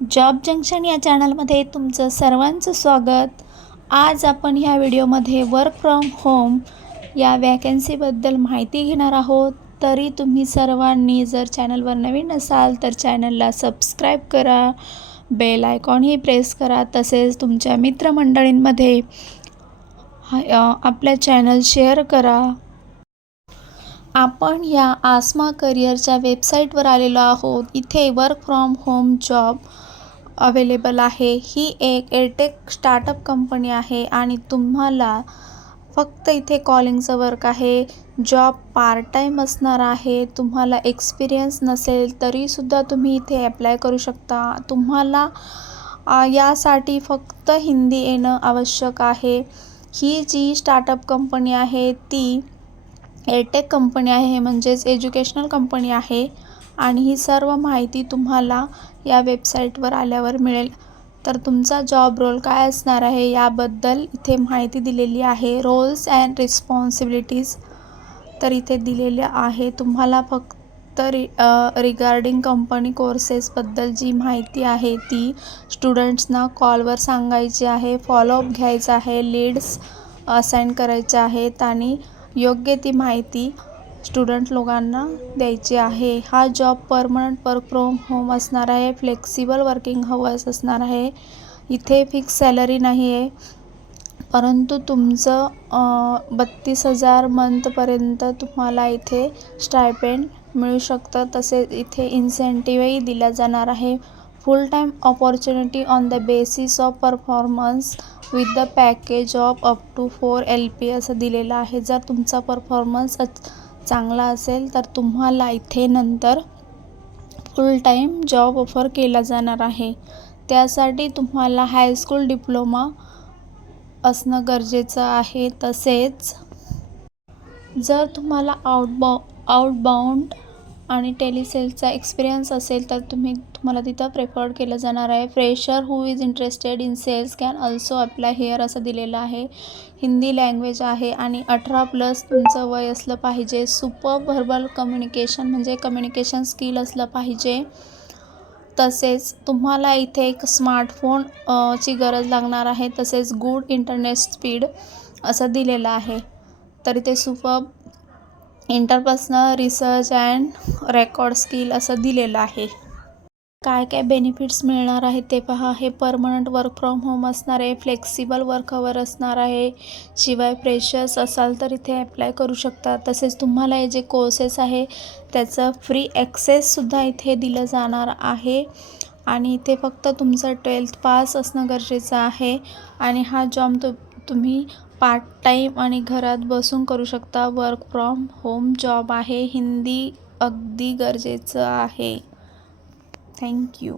Job junction या चॅनलमध्ये तुमचं सर्वांचं स्वागत। आज आपण ह्या व्हिडिओमध्ये वर्क फ्रॉम होम या वॅकन्सीबद्दल माहिती घेणार आहोत। तरी तुम्ही सर्वांनी जर चॅनलवर नवीन असाल तर चॅनलला सबस्क्राईब करा, बेल आयकॉनही प्रेस करा, तसेच तुमच्या मित्रमंडळींमध्ये आपल्या चॅनल शेअर करा। आपण या आसमा करिअरच्या वेबसाईटवर आलेलो आहोत। इथे work from home job available आहे। ही एक एडटेक स्टार्टअप कंपनी आहे आणि तुम्हाला फक्त इथे कॉलिंगचं वर्क आहे। जॉब पार्ट टाईम असणार आहे। तुम्हाला एक्सपिरियन्स नसेल तरीसुद्धा तुम्ही इथे अप्लाय करू शकता। तुम्हाला यासाठी फक्त हिंदी येणं आवश्यक आहे। ही जी स्टार्टअप कंपनी आहे ती एडटेक कंपनी आहे, म्हणजेच एज्युकेशनल कंपनी आहे आणि ही सर्व माहिती तुम्हाला या वेबसाईटवर आल्यावर मिळेल। तर तुमचा जॉब रोल काय असणार आहे याबद्दल इथे माहिती दिलेली आहे। रोल्स अँड रिस्पॉन्सिबिलिटीज तर इथे दिलेल्या आहे। तुम्हाला फक्त रिगार्डिंग कंपनी कोर्सेसबद्दल जी माहिती आहे ती स्टुडंट्सना कॉलवर सांगायची आहे, फॉलोअप घ्यायचा आहे, लीड्स असाइन करायचे आहेत आणि योग्य ती माहिती स्टुडंट लोकांना द्यायची आहे। हा job permanent work from home असणार आहे। फ्लेक्सिबल वर्किंग हवर्स असणार आहे। इथे फिक्स सॅलरी नाही आहे, परंतु तुमचं 32,000 मंथपर्यंत तुम्हाला इथे स्टायपेंड मिळू शकतं। तसेच इथे इन्सेंटिव्हही दिला जाणार आहे। Full time opportunity on the basis of performance with the package of up to 4 LP असं दिलेलं आहे। जर तुमचा परफॉर्मन्स चांगला असेल तर तुम्हाला इथे नंतर फुल टाईम जॉब ऑफर केला जाणार आहे। त्यासाठी तुम्हाला हायस्कूल डिप्लोमा असणं गरजेचं आहे। तसेच जर तुम्हाला आउटबाउंड आणि टेलिसेल्सचा एक्सपिरियन्स असेल तर तुम्हाला तिथं प्रेफर्ड केलं जाणार आहे। Fresher who is interested in sales can also apply here असं दिलेलं आहे। हिंदी लँग्वेज आहे आणि 18+ तुमचं वय असलं पाहिजे। सुपर व्हर्बल कम्युनिकेशन म्हणजे कम्युनिकेशन स्किल असलं पाहिजे। तसेच तुम्हाला इथे एक स्मार्टफोन ची गरज लागणार आहे। तसेच गुड इंटरनेट स्पीड असं दिलेलं आहे। तर इथे super interpersonal research and record skill असं दिलेलं आहे। काय काय बेनिफिट्स मिळणार आहे ते पहा। हे परमनंट वर्क फ्रॉम होम असणार आहे। फ्लेक्सिबल वर्क अवर असणार आहे। शिवाय फ्रेशर्स असाल तर इथे अप्लाय करू शकता। तसेच तुम्हाला हे जे कोर्सेस आहे त्याचं फ्री ॲक्सेससुद्धा इथे दिलं जाणार आहे आणि इथे फक्त तुमचं 12th पास असणं गरजेचं आहे आणि हा जॉब तुम्ही पार्ट टाईम आणि घरात बसून करू शकता। वर्क फ्रॉम होम जॉब आहे। हिंदी अगदी गरजेचं आहे। थँक्यू।